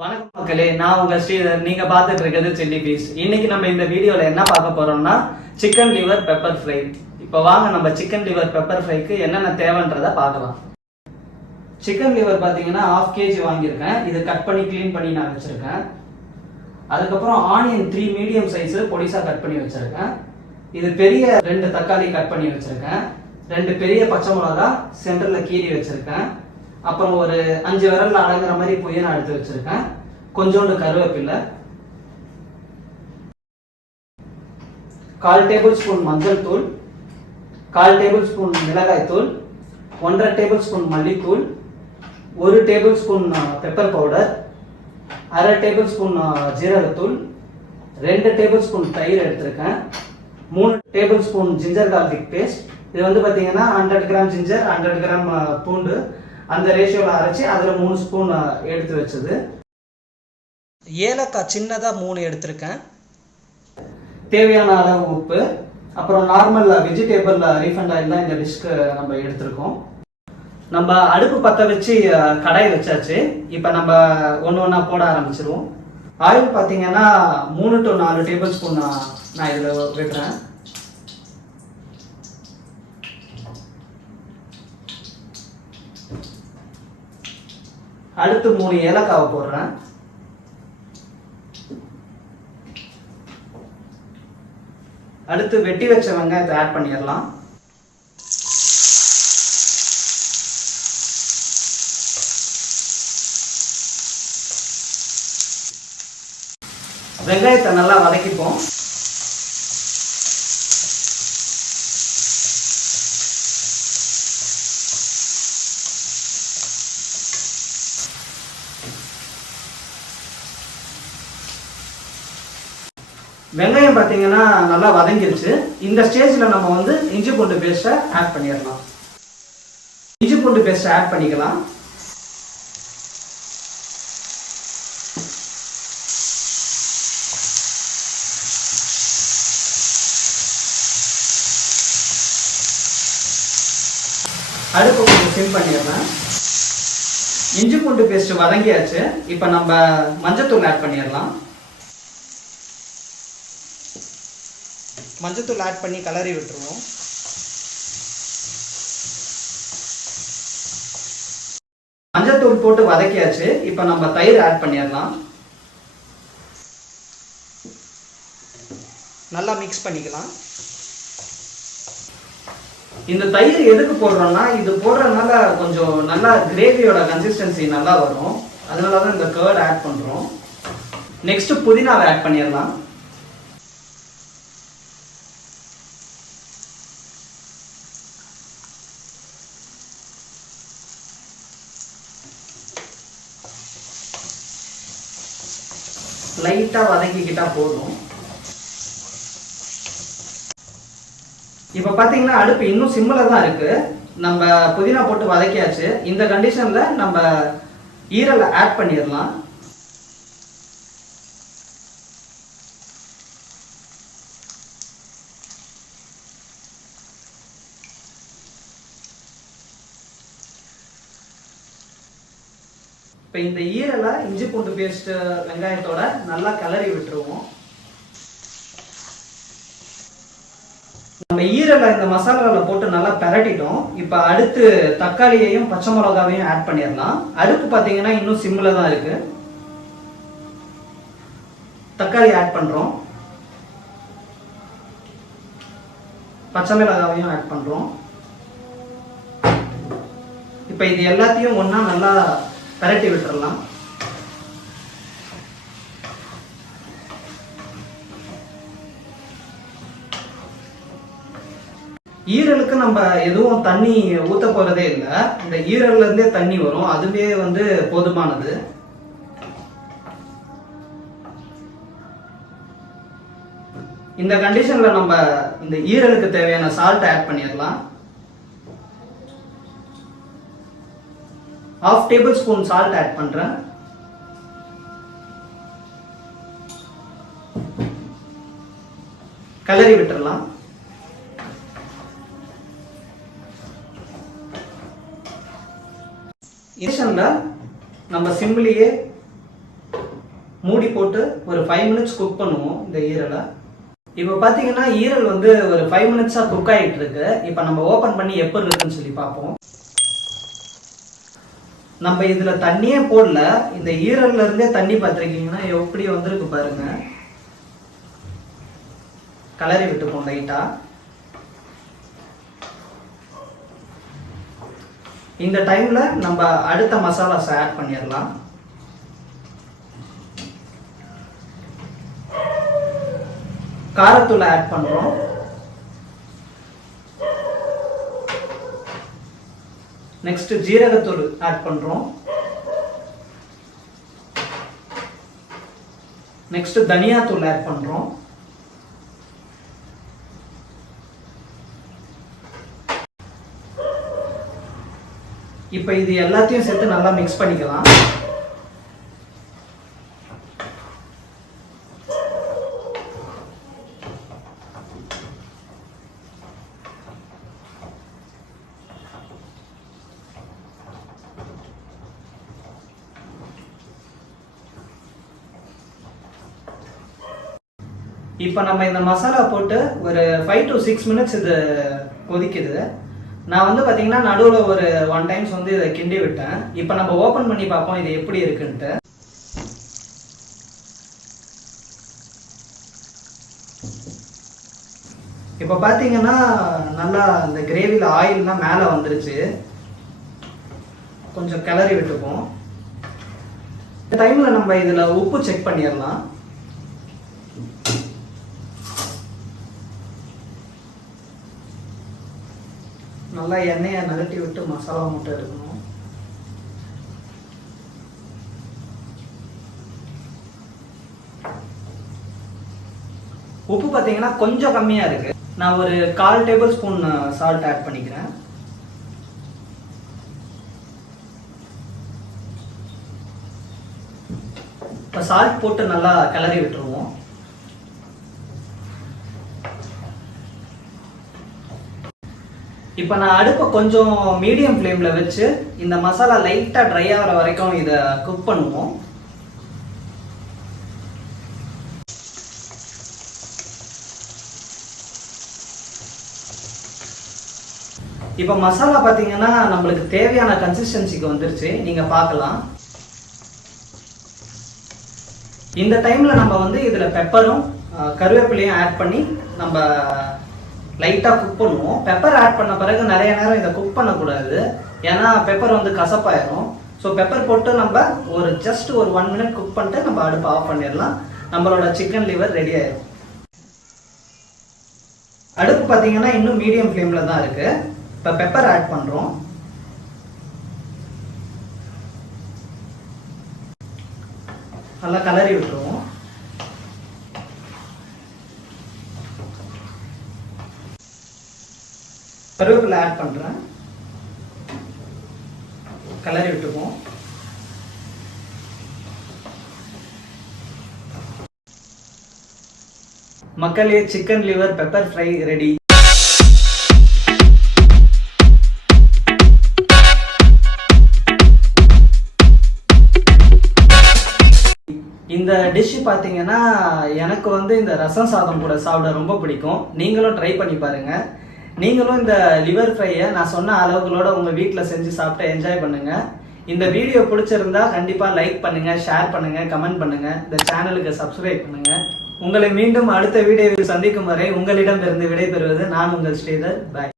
வணக்கம் மக்களே, நான் உங்க ஸ்ரீதர். நீங்க பார்த்துட்டு இருக்கிறது சில்லி பீஸ். இன்னைக்கு நம்ம இந்த வீடியோல என்ன பார்க்க போறோம்னா சிக்கன் லிவர் பெப்பர் ஃப்ரை. இப்போ வாங்க நம்ம சிக்கன் லிவர் பெப்பர் ஃப்ரைக்கு என்னென்ன தேவைன்றதை பார்க்கலாம். சிக்கன் லிவர் பார்த்தீங்கன்னா 1/2 kg வாங்கியிருக்கேன். இது கட் பண்ணி க்ளீன் பண்ணி நான் வச்சிருக்கேன். அதுக்கப்புறம் ஆனியன் 3 மீடியம் சைஸ் பொடிசா கட் பண்ணி வச்சிருக்கேன். இது பெரிய 2 தக்காளி கட் பண்ணி வச்சிருக்கேன். 2 பெரிய பச்சை மிளகா சென்டர்ல கீறி வச்சிருக்கேன். அப்புறம் ஒரு 5 விரல்ல அடங்குற மாதிரி புதினா எடுத்து வச்சிருக்கேன். கொஞ்சோண்டு கருவேப்பிலை, 1/4 டேபிள் ஸ்பூன் மஞ்சள் தூள், 1/4 டேபிள் ஸ்பூன் மிளகாய் தூள், 1/2 டேபிள் ஸ்பூன் மல்லித்தூள், 1 table spoon pepper powder, 1/2 table spoon ஜீரகத்தூள், 2 டேபிள் ஸ்பூன் தயிர் எடுத்திருக்கேன், 3 table spoon ginger garlic paste. இது வந்து பார்த்தீங்கன்னா 100 கிராம் ஜிஞ்சர், 100 கிராம் பூண்டு, அந்த ரேஷியோவில் அரைச்சி அதில் 3 ஸ்பூன் எடுத்து வச்சது. ஏலக்காய் சின்னதாக 3 எடுத்திருக்கேன். தேவையான அளவு உப்பு, அப்புறம் நார்மல் வெஜிடேபிள் ரீஃபண்ட் ஆயில் தான் இந்த டிஷ்க்கு நம்ம எடுத்திருக்கோம். நம்ம அடுப்பு பற்ற வச்சு கடாய் வச்சாச்சு. இப்போ நம்ம ஒன்று ஒன்றா போட ஆரம்பிச்சிருவோம். ஆயில் பார்த்தீங்கன்னா 3 to 4 டேபிள் ஸ்பூன் நான் இதில் விடுறேன். அடுத்து 3 ஏலக்காவை போடுறேன். அடுத்து வெட்டி வச்ச வெங்காயத்தை ஆட் பண்ணிடலாம். வெங்காயத்தை நல்லா வதக்கிப்போம். வெங்காயம் பார்த்தீங்கன்னா நல்லா வதங்கிருச்சு. இந்த ஸ்டேஜில் நம்ம வந்து இஞ்சி பூண்டு பேஸ்ட்டை ஆட் பண்ணிடலாம். இஞ்சி பூண்டு பேஸ்ட்டை ஆட் பண்ணிக்கலாம். அடுப்பு கொஞ்சம் சிம் பண்ணிடலாம். இஞ்சி பூண்டு பேஸ்ட் வதங்கியாச்சு. இப்போ நம்ம மஞ்சத்தூள் ஆட் பண்ணிடலாம். மஞ்சத்தூள் ஆட் பண்ணி கலரி விட்டுருவோம். மஞ்சத்தூள் போட்டு வதக்கியாச்சு. இப்போ நம்ம தயிர் ஆட் பண்ணிடலாம். நல்லா மிக்ஸ் பண்ணிக்கலாம். இந்த தயிர் எதுக்கு போடுறோம்னா, இது போடுறதுனால கொஞ்சம் நல்லா கிரேவியோட கன்சிஸ்டன்சி நல்லா வரும். அதனால தான் இந்த கர்ட் ஆட் பண்ணுறோம். நெக்ஸ்ட் புதினாவை ஆட் பண்ணிடலாம். லைட்டாக வதக்கிக்கிட்டா போதும். இப்போ பார்த்தீங்கன்னா அடுப்பு இன்னும் சிம்மில் தான் இருக்கு. நம்ம புதினா போட்டு வதக்கியாச்சு. இந்த கண்டிஷனில் நம்ம ஈரலை ஆட் பண்ணிடலாம். இப்போ இந்த ஈரலை இஞ்சி பூண்டு பேஸ்ட் வெங்காயத்தோட நல்லா கிளறி விட்டுருவோம். நம்ம ஈரலை இந்த மசாலாவில் போட்டு நல்லா பரட்டிட்டோம். இப்போ அடுத்து தக்காளியையும் பச்சை மிளகாவையும் ஆட் பண்ணிடலாம். அடுப்பு பார்த்தீங்கன்னா இன்னும் சிம்மில் தான் இருக்கு. தக்காளி ஆட் பண்ணுறோம். பச்சை மிளகாவையும் ஆட் பண்ணுறோம். இப்போ இது எல்லாத்தையும் ஒன்றா நல்லா பரட்டி விட்டுறலாம். ஈரலுக்கு நம்ம எதுவும் தண்ணி ஊத்த போறதே இல்லை. இந்த ஈரல்ல இருந்தே தண்ணி வரும். அதுவே வந்து போதுமானது. இந்த கண்டிஷன்ல நம்ம இந்த ஈரலுக்கு தேவையான சால்ட் ஆட் பண்ணிடலாம். 1/2 டேபிள் ஸ்பூன் சால்ட் ஆட் பண்றேன். கலரி விட்டுறலாம். நம்ம சிம்லேயே மூடி போட்டு ஒரு 5 minutes குக் பண்ணுவோம் இந்த ஈரலை. இப்போ பார்த்தீங்கன்னா ஈரல் வந்து ஒரு 5 minutes குக் ஆகிட்டு இருக்கு. இப்போ நம்ம ஓப்பன் பண்ணி எப்படி இருக்குன்னு சொல்லி பார்ப்போம். நம்ம இதுல தண்ணியே போடல, இந்த ஈரல்ல இருந்தே தண்ணி பார்த்துருக்கீங்கன்னா எப்படி வந்திருக்கு பாருங்க. கலரி விட்டுப்போம் லைட்டா. இந்த டைம்ல நம்ம அடுத்த மசாலாஸ் ஆட் பண்ணிடலாம். காரத்தூள் ஆட் பண்றோம். நெக்ஸ்ட் ஜீரகத்தூள் ஆட் பண்றோம். நெக்ஸ்ட் தனியாத்தூள் ஆட் பண்றோம். இப்போ இது எல்லாத்தையும் சேர்த்து நல்லா மிக்ஸ் பண்ணிக்கலாம். இப்போ நம்ம இந்த மசாலா போட்டு ஒரு 5 to 6 minutes இது கொதிக்குது. நான் வந்து பார்த்தீங்கன்னா நடுவில் ஒரு 1 times வந்து இதை கிண்டி விட்டேன். இப்போ நம்ம ஓப்பன் பண்ணி பார்ப்போம் இது எப்படி இருக்குன்ட்டு. இப்போ பார்த்தீங்கன்னா நல்லா இந்த கிரேவியில் ஆயில்லாம் மேலே வந்துருச்சு. கொஞ்சம் கிளறி விட்டுப்போம். இந்த டைமில் நம்ம இதில் உப்பு செக் பண்ணிடலாம். நல்லா எண்ணெயை நரட்டி விட்டு மசாலா மட்டும் எடுக்கணும். உப்பு பார்த்தீங்கன்னா கொஞ்சம் கம்மியா இருக்கு. நான் ஒரு 1/4 tablespoon சால்ட் ஆட் பண்ணிக்கிறேன். இப்போ சால்ட் போட்டு நல்லா கிளறி விட்டுருவோம். இப்போ நான் அடுப்பை கொஞ்சம் மீடியம் ஃப்ளேமில் வச்சு இந்த மசாலா லைட்டாக ட்ரை ஆகிற வரைக்கும் இதை குக் பண்ணுவோம். இப்போ மசாலா பார்த்தீங்கன்னா நம்மளுக்கு தேவையான கன்சிஸ்டன்சிக்கு வந்துருச்சு, நீங்கள் பார்க்கலாம். இந்த டைமில் நம்ம வந்து இதில் பெப்பரும் கருவேப்பிலையும் ஆட் பண்ணி நம்ம லைட்டாக குக் பண்ணுவோம். பெப்பர் ஆட் பண்ண பிறகு நிறைய நேரம் இதை குக் பண்ணக்கூடாது, ஏன்னா பெப்பர் வந்து கசப்பாயிரும். ஸோ பெப்பர் போட்டு நம்ம ஜஸ்ட் ஒரு 1 minute குக் பண்ணிட்டு நம்ம அடுப்பை ஆஃப் பண்ணிடலாம். நம்மளோட சிக்கன் லிவர் ரெடி ஆயிடும். அடுப்பு பார்த்தீங்கன்னா இன்னும் மீடியம் ஃப்ளேமில் தான் இருக்கு. இப்போ பெப்பர் ஆட் பண்ணுறோம். நல்லா கலரி விட்டுருவோம். கருவேப்பிலை ஆட் பண்ணுறேன். கலரி விட்டுப்போம். மக்களே, chicken liver pepper fry ready. இந்த டிஷ் பார்த்தீங்கன்னா எனக்கு வந்து இந்த ரசம் சாதம் கூட சாப்பிட ரொம்ப பிடிக்கும். நீங்களும் ட்ரை பண்ணி பாருங்க. நீங்களும் இந்த லிவர் ஃப்ரையை நான் சொன்ன அளவுகளோட உங்கள் வீட்டில் செஞ்சு சாப்பிட்டு என்ஜாய் பண்ணுங்கள். இந்த வீடியோ பிடிச்சிருந்தா கண்டிப்பாக லைக் பண்ணுங்கள், ஷேர் பண்ணுங்கள், கமெண்ட் பண்ணுங்கள், இந்த சேனலுக்கு சப்ஸ்கிரைப் பண்ணுங்கள். உங்களை மீண்டும் அடுத்த வீடியோவில் சந்திக்கும் வரை உங்களிடமிருந்து விடைபெறுவது நான் உங்கள் ஸ்ரீதர். பாய்.